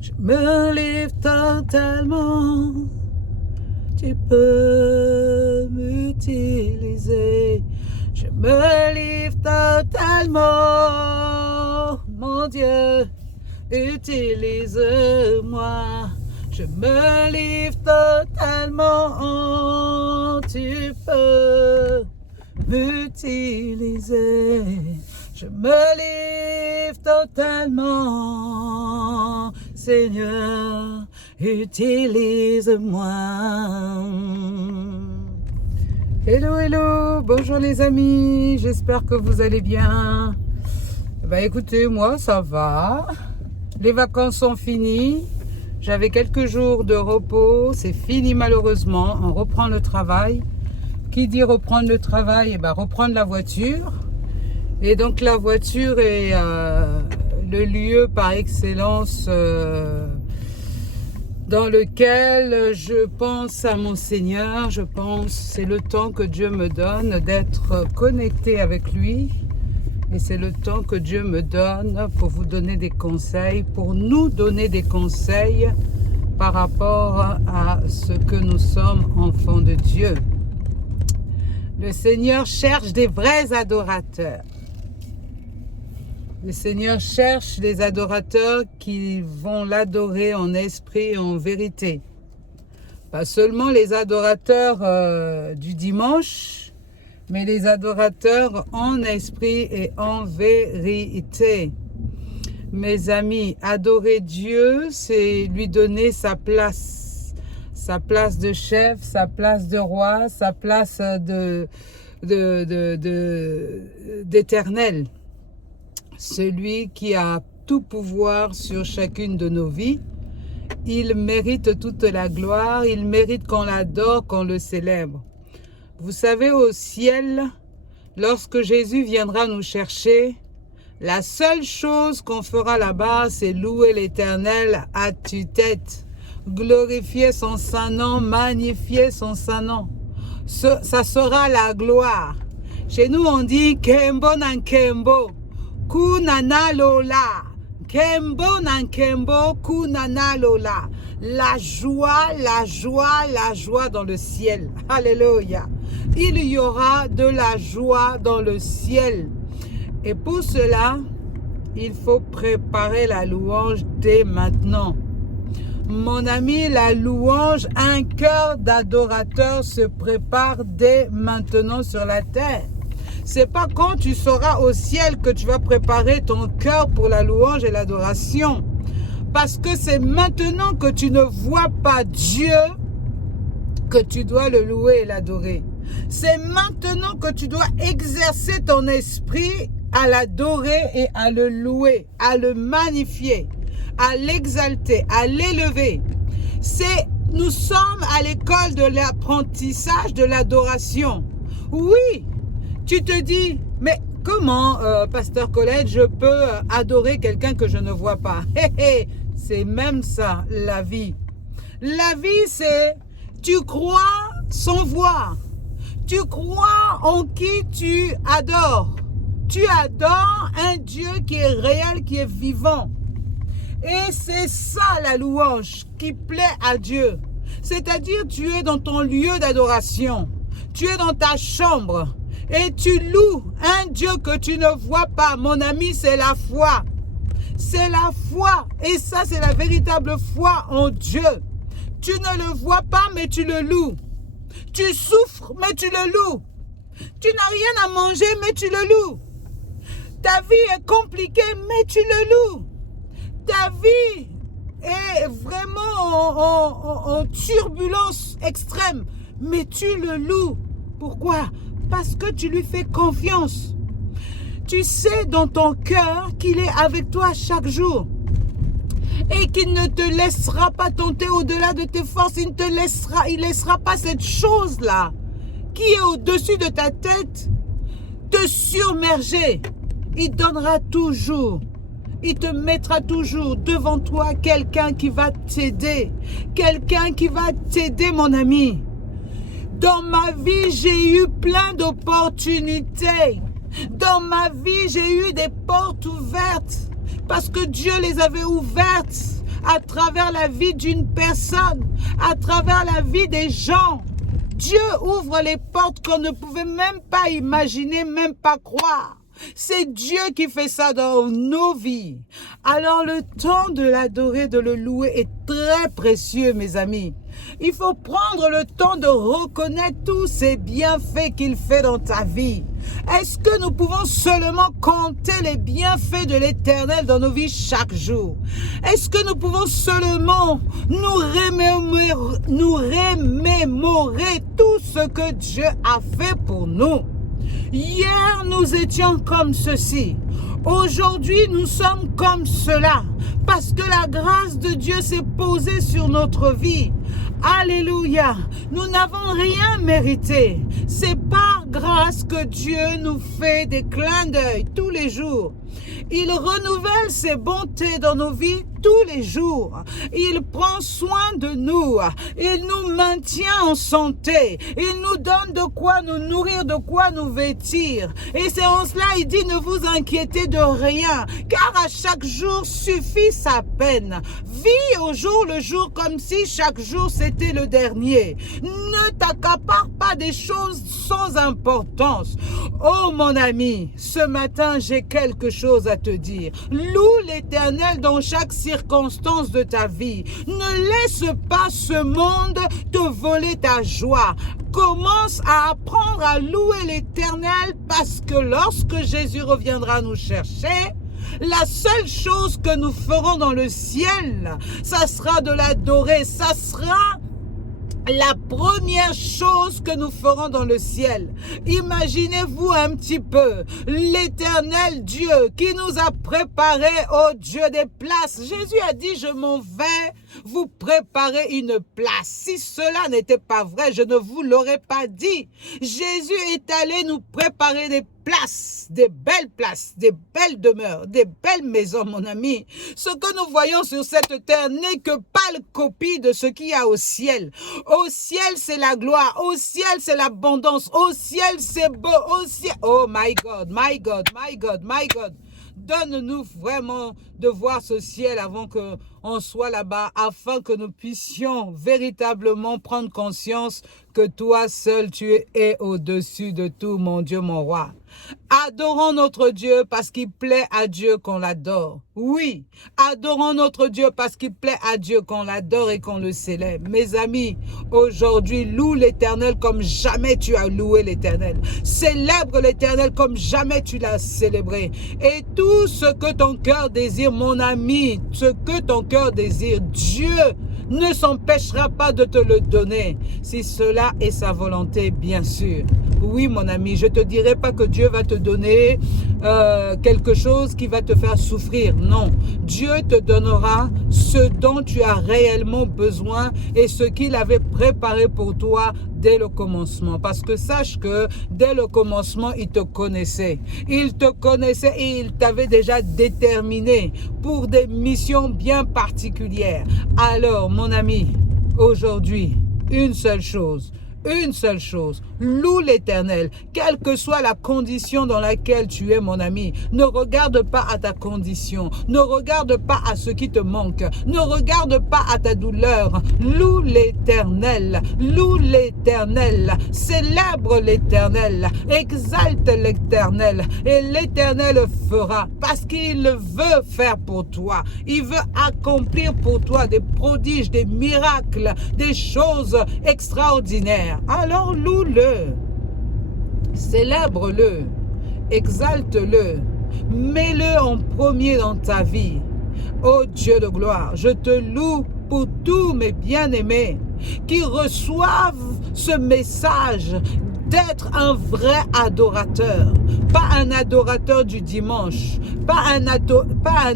Je me livre totalement. Tu peux m'utiliser. Je me livre totalement. Mon Dieu, utilise-moi. Je me livre totalement. Tu peux m'utiliser. Je me livre totalement. Seigneur, utilise-moi. Hello, hello, bonjour les amis, j'espère que vous allez bien. Écoutez, moi ça va, les vacances sont finies, j'avais quelques jours de repos, c'est fini malheureusement, on reprend le travail. Qui dit reprendre le travail, reprendre la voiture. Et donc la voiture est le lieu par excellence dans lequel je pense à mon Seigneur. Je pense c'est le temps que Dieu me donne d'être connecté avec lui. Et c'est le temps que Dieu me donne pour vous donner des conseils, pour nous donner des conseils par rapport à ce que nous sommes enfants de Dieu. Le Seigneur cherche des vrais adorateurs. Le Seigneur cherche des adorateurs qui vont l'adorer en esprit et en vérité. Pas seulement les adorateurs du dimanche, mais les adorateurs en esprit et en vérité. Mes amis, adorer Dieu, c'est lui donner sa place de chef, sa place de roi, sa place d'éternel. Celui qui a tout pouvoir sur chacune de nos vies, il mérite toute la gloire, il mérite qu'on l'adore, qu'on le célèbre. Vous savez, au ciel, lorsque Jésus viendra nous chercher, la seule chose qu'on fera là-bas, c'est louer l'Éternel à tue-tête, glorifier son saint nom, magnifier son saint nom. Ça sera la gloire. Chez nous, on dit « Kembo nan Kembo ». Kunana Lola, Kembo nan Kembo, Kunana Lola. La joie dans le ciel. Alléluia. Il y aura de la joie dans le ciel. Et pour cela, il faut préparer la louange dès maintenant. Mon ami, la louange, un cœur d'adorateur se prépare dès maintenant sur la terre. C'est pas quand tu seras au ciel que tu vas préparer ton cœur pour la louange et l'adoration. Parce que c'est maintenant que tu ne vois pas Dieu que tu dois le louer et l'adorer. C'est maintenant que tu dois exercer ton esprit à l'adorer et à le louer, à le magnifier, à l'exalter, à l'élever. Nous sommes à l'école de l'apprentissage de l'adoration. Oui. Tu te dis, mais comment, Pasteur Colette, je peux adorer quelqu'un que je ne vois pas? C'est même ça, la vie. La vie, c'est, tu crois sans voir. Tu crois en qui tu adores. Tu adores un Dieu qui est réel, qui est vivant. Et c'est ça la louange qui plaît à Dieu. C'est-à-dire, tu es dans ton lieu d'adoration. Tu es dans ta chambre. Et tu loues un Dieu que tu ne vois pas. Mon ami, c'est la foi. C'est la foi. Et ça, c'est la véritable foi en Dieu. Tu ne le vois pas, mais tu le loues. Tu souffres, mais tu le loues. Tu n'as rien à manger, mais tu le loues. Ta vie est compliquée, mais tu le loues. Ta vie est vraiment en turbulence extrême, mais tu le loues. Pourquoi ? Parce que tu lui fais confiance. Tu sais dans ton cœur qu'il est avec toi chaque jour. Et qu'il ne te laissera pas tenter au-delà de tes forces. Il laissera pas cette chose-là qui est au-dessus de ta tête te submerger. Il donnera toujours. Il te mettra toujours devant toi quelqu'un qui va t'aider. Quelqu'un qui va t'aider, mon ami. Dans ma vie, j'ai eu plein d'opportunités. Dans ma vie, j'ai eu des portes ouvertes parce que Dieu les avait ouvertes à travers la vie d'une personne, à travers la vie des gens. Dieu ouvre les portes qu'on ne pouvait même pas imaginer, même pas croire. C'est Dieu qui fait ça dans nos vies. Alors le temps de l'adorer, de le louer est très précieux, mes amis. Il faut prendre le temps de reconnaître tous ces bienfaits qu'il fait dans ta vie. Est-ce que nous pouvons seulement compter les bienfaits de l'Éternel dans nos vies chaque jour? Est-ce que nous pouvons seulement nous remémorer tout ce que Dieu a fait pour nous? Hier, nous étions comme ceci. Aujourd'hui, nous sommes comme cela. Parce que la grâce de Dieu s'est posée sur notre vie. Alléluia. Nous n'avons rien mérité. C'est par grâce que Dieu nous fait des clins d'œil tous les jours. Il renouvelle ses bontés dans nos vies tous les jours. Il prend soin de nous. Il nous maintient en santé. Il nous donne de quoi nous nourrir, de quoi nous vêtir. Et c'est en cela, il dit, ne vous inquiétez de rien, car à chaque jour suffit sa peine. Vis au jour le jour comme si chaque jour c'était le dernier. Ne t'accapare pas des choses sans importance. Oh mon ami, ce matin j'ai quelque chose à te dire. Loue l'Éternel dans chaque circonstance de ta vie. Ne laisse pas ce monde te voler ta joie. Commence à apprendre à louer l'Éternel parce que lorsque Jésus reviendra nous chercher, la seule chose que nous ferons dans le ciel, ça sera de l'adorer, ça sera la première chose que nous ferons dans le ciel. Imaginez-vous un petit peu l'Éternel Dieu qui nous a préparé, oh Dieu, des places. Jésus a dit, je m'en vais vous préparer une place. Si cela n'était pas vrai, je ne vous l'aurais pas dit. Jésus est allé nous préparer des places, des belles demeures, des belles maisons, mon ami. Ce que nous voyons sur cette terre n'est que pâle copie de ce qu'il y a au ciel. Au ciel, c'est la gloire. Au ciel, c'est l'abondance. Au ciel, c'est beau. Au ciel, oh my God, my God, my God, my God. Donne-nous vraiment de voir ce ciel avant qu'on soit là-bas, afin que nous puissions véritablement prendre conscience que toi seul tu es au-dessus de tout, mon Dieu, mon roi. Adorons notre Dieu parce qu'il plaît à Dieu qu'on l'adore. Oui, adorons notre Dieu parce qu'il plaît à Dieu qu'on l'adore et qu'on le célèbre. Mes amis, aujourd'hui, loue l'Éternel comme jamais tu as loué l'Éternel. Célèbre l'Éternel comme jamais tu l'as célébré. Et tout ce que ton cœur désire, mon ami, ce que ton cœur désire, Dieu ne s'empêchera pas de te le donner, si cela est sa volonté, bien sûr. Oui, mon ami, je ne te dirai pas que Dieu va te donner quelque chose qui va te faire souffrir. Non, Dieu te donnera ce dont tu as réellement besoin et ce qu'il avait préparé pour toi dès le commencement. Parce que sache que dès le commencement, il te connaissait. Il te connaissait et il t'avait déjà déterminé pour des missions bien particulières. Alors, mon ami, aujourd'hui, une seule chose, loue l'Éternel, quelle que soit la condition dans laquelle tu es, mon ami. Ne regarde pas à ta condition, ne regarde pas à ce qui te manque, ne regarde pas à ta douleur. Loue l'Éternel, célèbre l'Éternel, exalte l'Éternel, et l'Éternel fera, parce qu'il veut faire pour toi. Il veut accomplir pour toi des prodiges, des miracles, des choses extraordinaires. Alors loue-le, célèbre-le, exalte-le, mets-le en premier dans ta vie. Ô Dieu de gloire, je te loue pour tous mes bien-aimés qui reçoivent ce message d'être un vrai adorateur, pas un adorateur du dimanche, pas un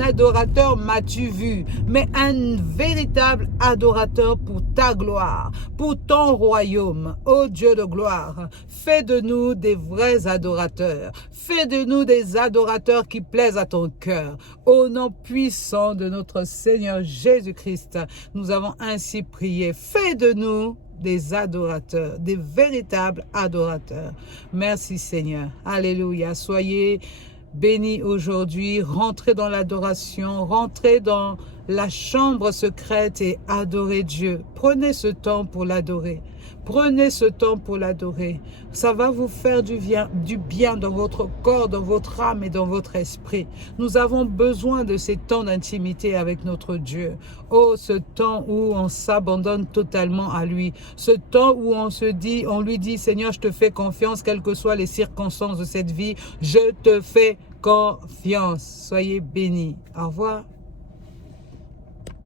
adorateur m'as-tu vu, mais un véritable adorateur pour ta gloire, pour ton royaume. Ô Dieu de gloire, fais de nous des vrais adorateurs, fais de nous des adorateurs qui plaisent à ton cœur. Au nom puissant de notre Seigneur Jésus-Christ, nous avons ainsi prié. Fais de nous des adorateurs, des véritables adorateurs. Merci Seigneur. Alléluia. Soyez bénis aujourd'hui. Rentrez dans l'adoration, rentrez dans la chambre secrète et adorer Dieu. Prenez ce temps pour l'adorer. Prenez ce temps pour l'adorer. Ça va vous faire du bien dans votre corps, dans votre âme et dans votre esprit. Nous avons besoin de ces temps d'intimité avec notre Dieu. Oh, ce temps où on s'abandonne totalement à lui. Ce temps où on lui dit, Seigneur, je te fais confiance, quelles que soient les circonstances de cette vie. Je te fais confiance. Soyez bénis. Au revoir.